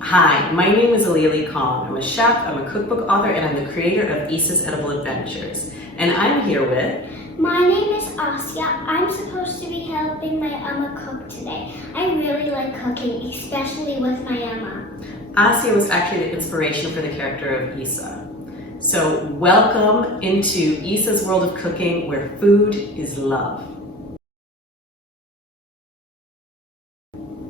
Hi, my name is Aliya LeeKong. I'm a chef, I'm a cookbook author, and I'm the creator of Issa's Edible Adventures. And I'm here with... My name is Aliya. I'm supposed to be helping my cook today. I really like cooking, especially with my Aliya was actually the inspiration for the character of Issa. So welcome into Issa's world of cooking, where food is love.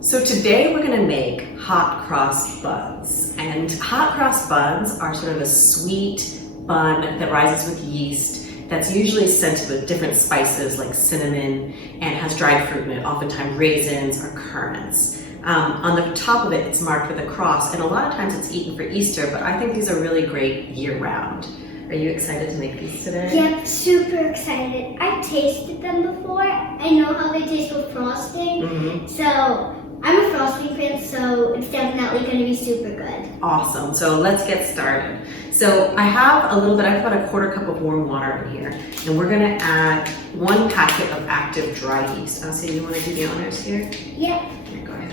So today we're going to make hot cross buns. And hot cross buns are sort of a sweet bun that rises with yeast that's usually scented with different spices like cinnamon and has dried fruit in it, oftentimes raisins or currants. On the top of it, it's marked with a cross, and a lot of times it's eaten for Easter, but I think these are really great year-round. Are you excited to make these today? Yep, super excited. I've tasted them before. I know how they taste with frosting. So I'm a frosting fan, so it's definitely going to be super good. Awesome. So let's get started. So I have about a quarter cup of warm water in here, and we're going to add 1 packet of active dry yeast. Aliya, you want to do the honors here? Yep. Here, go ahead.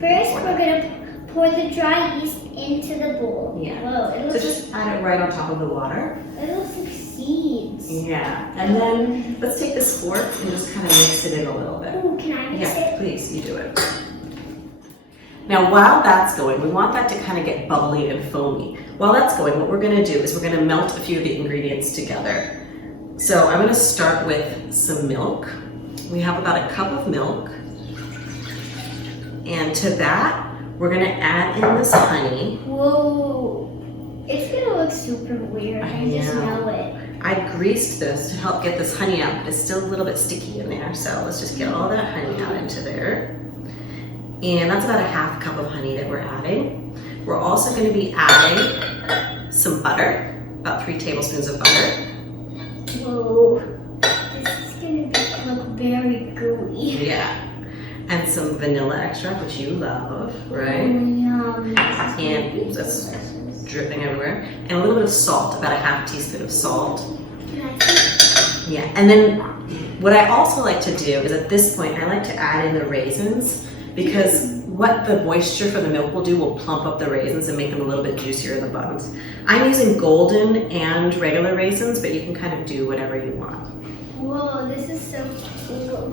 First, we're going to pour the dry yeast into the bowl. Yeah. Whoa, So just add it right on top of the water. It looks like seeds. Yeah. And then let's take this fork and just kind of mix it in a little bit. Ooh, can I mix Yeah, it? please, you do it. Now, while that's going, we want that to kind of get bubbly and foamy. While that's going, what we're going to do is we're going to melt a few of the ingredients together. So I'm going to start with some milk. We have about a cup of milk. And to that, we're going to add in this honey. Whoa, it's going to look super weird. I just know it. I greased this to help get this honey out, but it's still a little bit sticky in there. So let's just get all that honey out into there. And that's about a half cup of honey that we're adding. We're also going to be adding some butter, about 3 tablespoons of butter. Whoa, this is going to look very gooey. Yeah. And some vanilla extract, which you love, right? Yum. And oops, that's dripping everywhere. And a little bit of salt, about a half teaspoon of salt. Can I see? Yeah, and then what I also like to do is at this point, I like to add in the raisins, because what the moisture from the milk will do will plump up the raisins and make them a little bit juicier in the buns. I'm using golden and regular raisins, but you can kind of do whatever you want. Whoa, this is so cool.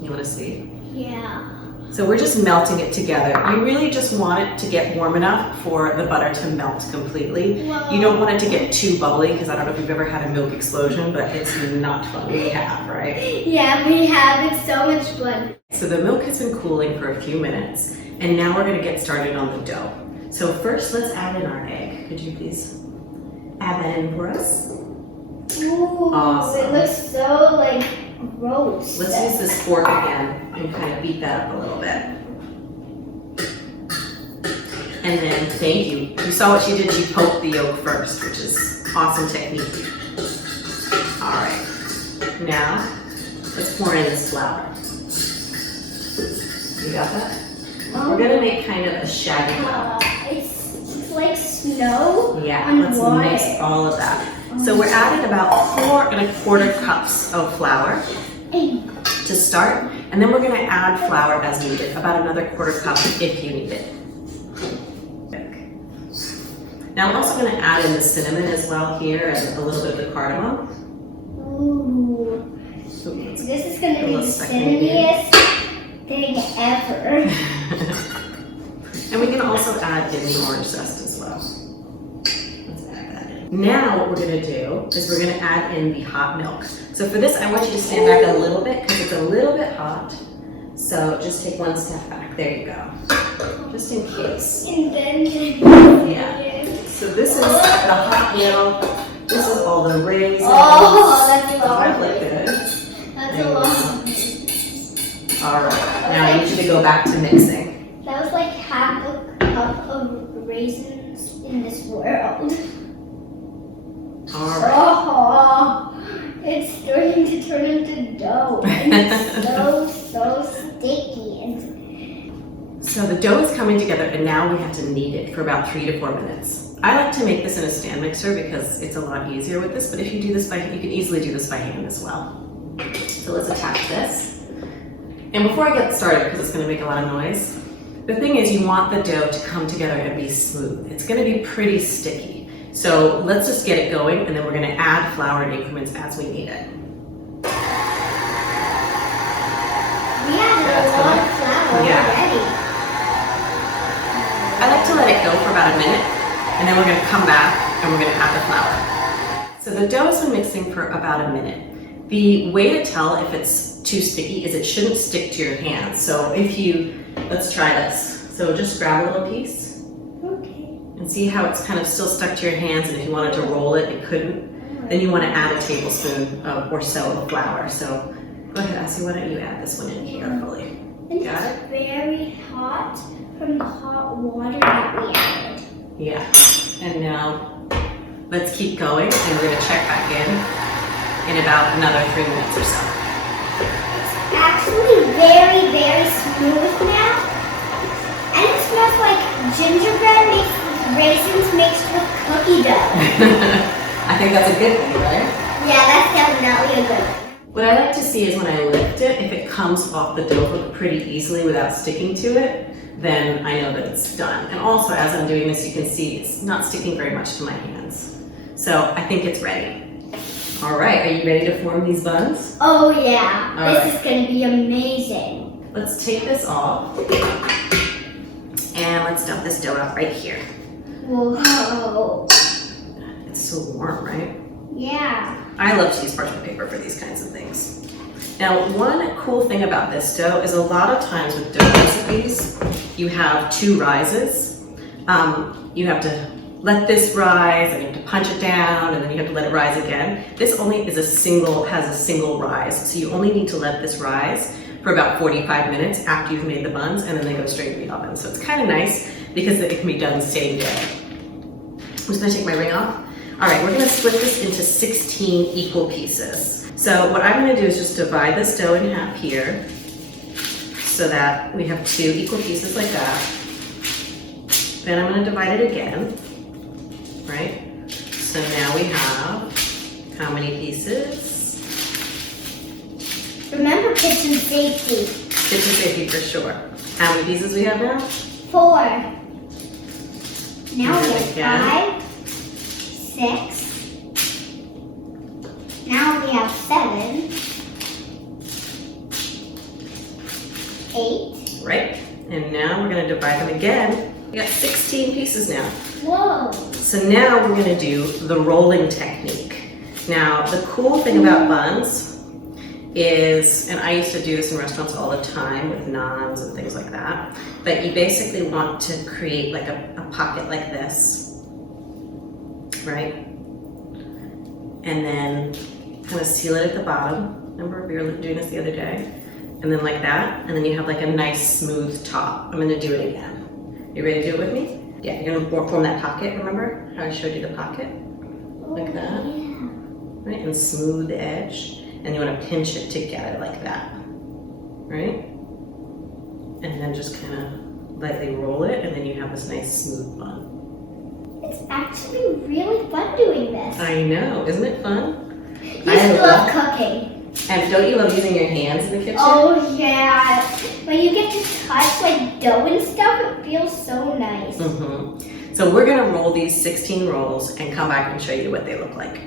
You want to see? Yeah. So we're just melting it together. You really just want it to get warm enough for the butter to melt completely. Whoa. You don't want it to get too bubbly, because I don't know if you've ever had a milk explosion, but it's not fun. We have, right? Yeah, we have. It's so much fun. So the milk has been cooling for a few minutes, and now we're going to get started on the dough. So first, let's add in our egg. Could you please add that in for us? Ooh, Awesome. It looks so like gross. Let's use this fork again and kind of beat that up a little bit. And then, thank you. You saw what she did. She poked the yolk first, which is awesome technique. All right. Now, let's pour in this flour. You got that? We're gonna make kind of a shaggy flour. It's like snow. Yeah, on let's water. mix all of that. So we're adding about 4 1/4 cups of flour to start, and then we're gonna add flour as needed, about another 1/4 cup if you need it. Now I'm also gonna add in the cinnamon as well here, and a little bit of the cardamom. Ooh. So let's This is going to be a the second here. cinnamiest thing ever. And we can also add in the orange zest as well. Let's add that in. Now what we're gonna do is we're gonna add in the hot milk. So for this, I want you to stand back a little bit, because it's a little bit hot. So just take 1 step back. There you go. Just in case. And then Yeah. So this is the hot milk. This is all the raisins. Oh, that's a lot. I like this. That's a lot. All right. Now I need you to go back to mixing. That was like half a cup of raisins in this world. All right. Oh, it's starting to turn into dough. And it's so sticky. And So the dough is coming together, and now we have to knead it for about 3 to 4 minutes. I like to make this in a stand mixer because it's a lot easier with this, but if you do this you can easily do this by hand as well. So let's attach this. And before I get started, because it's going to make a lot of noise, The thing is, you want the dough to come together and be smooth. It's gonna be pretty sticky. So let's just get it going, and then we're gonna add flour in increments as we need it. We added a lot of flour already. I like to let it go for about a minute, and then we're gonna come back and we're gonna add the flour. So the dough has been mixing for about a minute. The way to tell if it's too sticky is it shouldn't stick to your hands. So let's try this. So just grab a little piece. Okay. And see how it's kind of still stuck to your hands, and if you wanted to roll it, it couldn't. Then you want to add a tablespoon or so of flour. So go ahead, Issa, why don't you add this one in carefully. And Got it's it? very hot from the hot water that we added. Yeah. And now let's keep going, and we're gonna check back in about another 3 minutes or so. It's actually very, very smooth now. And it smells like gingerbread mixed with raisins mixed with cookie dough. I think that's a good thing, right? Yeah, that's definitely a good one. What I like to see is when I lift it, if it comes off the dough hook pretty easily without sticking to it, then I know that it's done. And also, as I'm doing this, you can see it's not sticking very much to my hands. So I think it's ready. All right, are you ready to form these buns? Oh yeah, All this right. is going to be amazing. Let's take this off, and let's dump this dough out right here. Whoa. It's so warm, right? Yeah. I love to use parchment paper for these kinds of things. Now, one cool thing about this dough is a lot of times with dough recipes, you have 2 rises. You have to let this rise, and you have to punch it down, and then you have to let it rise again. This only has a single rise, so you only need to let this rise for about 45 minutes after you've made the buns, and then they go straight in the oven. So it's kind of nice because it can be done same day. I'm just gonna take my ring off. All right, we're gonna split this into 16 equal pieces. So what I'm gonna do is just divide this dough in half here so that we have 2 equal pieces like that. Then I'm gonna divide it again, right? So now we have how many pieces? Remember kitchen safety. Kitchen safety for sure. How many pieces we have now? 4. Now we have Again. 5, 6. Now we have 7, 8. Right? And now we're gonna divide them again. We got 16 pieces now. Whoa. So now we're gonna do the rolling technique. Now, the cool thing about buns is, and I used to do this in restaurants all the time with naans and things like that, but you basically want to create like a pocket like this, right? And then kind of seal it at the bottom. Remember we were doing this the other day? And then like that, and then you have like a nice smooth top. I'm gonna do it again. You ready to do it with me? Yeah, you're gonna form that pocket, remember how I showed you the pocket? Like that, Yeah. right? And smooth the edge. And you wanna pinch it together like that, right? And then just kind of lightly roll it, and then you have this nice smooth bun. It's actually really fun doing this. I know, isn't it fun? You just love cooking. And don't you love using your hands in the kitchen? Oh yeah. When you get to touch like dough and stuff, it feels so nice. Mm-hmm. So we're gonna roll these 16 rolls and come back and show you what they look like.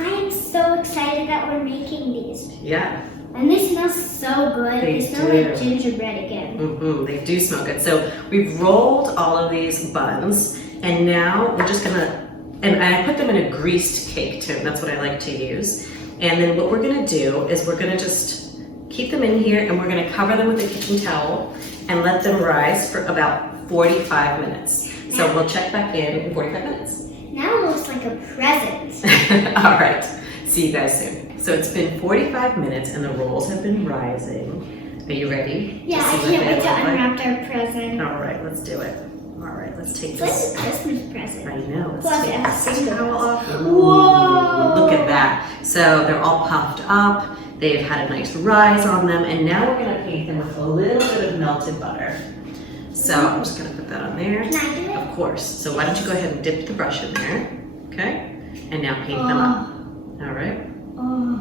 I am so excited that we're making these. Yeah. And they smell so good. They They smell do. like gingerbread again. Mm-hmm. They do smell good. So we've rolled all of these buns, and now we're just gonna, and I put them in a greased cake tin. That's what I like to use. And then what we're gonna do is we're gonna just keep them in here, and we're gonna cover them with a kitchen towel and let them rise for about 45 minutes. So we'll check back in 45 minutes. Now it looks like a present. All right, see you guys soon. So it's been 45 minutes and the rolls have been rising. Are you ready? Yeah, to I see what can't they wait to look like? unwrap our present. All right, let's do it. All right, let's take It's like this. a Christmas present. I know. Let's Plus take it has this sprinkles. towel off. Whoa! Look at that. So they're all puffed up. They've had a nice rise on them, and now we're gonna paint them with a little bit of melted butter. So I'm just gonna put that on there. Can I do it? Of course. So why don't you go ahead and dip the brush in there, okay? And now paint them up. All right. Oh,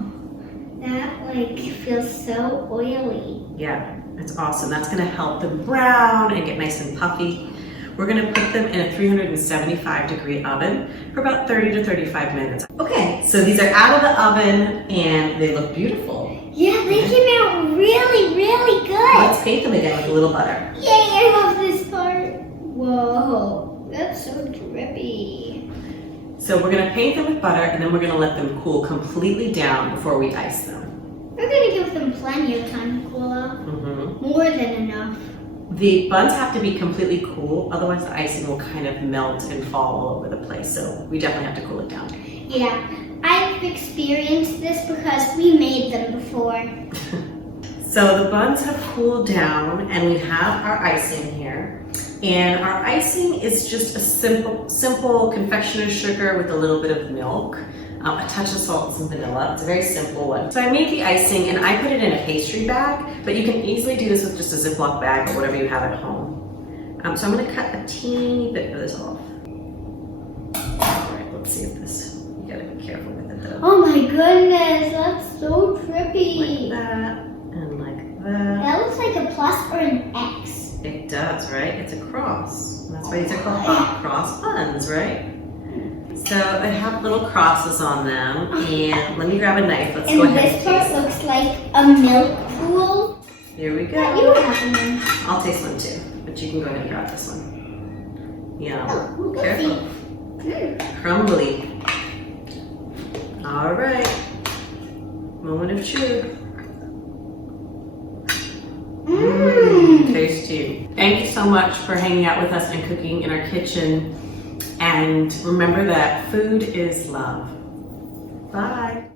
that like feels so oily. Yeah. It's awesome. That's gonna help them brown and get nice and puffy. We're gonna put them in a 375-degree oven for about 30 to 35 minutes. Okay, so these are out of the oven and they look beautiful. Yeah, they came out really, really good. Let's paint them again with a little butter. Yay, I love this part. Whoa, that's so drippy. So we're gonna paint them with butter and then we're gonna let them cool completely down before we ice them. We're gonna give them plenty of time to cool off. More than enough. The buns have to be completely cool, otherwise the icing will kind of melt and fall all over the place. So we definitely have to cool it down. Yeah, I've experienced this because we made them before. So the buns have cooled down and we have our icing here. And our icing is just a simple confectioner's sugar with a little bit of milk, a touch of salt and some vanilla. It's a very simple one. So I made the icing and I put it in a pastry bag, but you can easily do this with just a Ziploc bag or whatever you have at home. So I'm gonna cut a teeny bit of this off. All right, let's see if this, you gotta be careful with it though. Oh my goodness, that's so trippy. Like that and like that. That looks like a plus or an X. It does, right? It's a cross. That's why these are called hot cross buns, right? So they have little crosses on them, and let me grab a knife. Let's go And ahead this and part taste it. looks like a milk pool. Here we Yeah, go. you have one. I'll taste one too, but you can go ahead and grab this one. Yum. Oh, Careful. Crumbly. All right. Moment of chew. Tasty. Thank you so much for hanging out with us and cooking in our kitchen. And remember that food is love. Bye.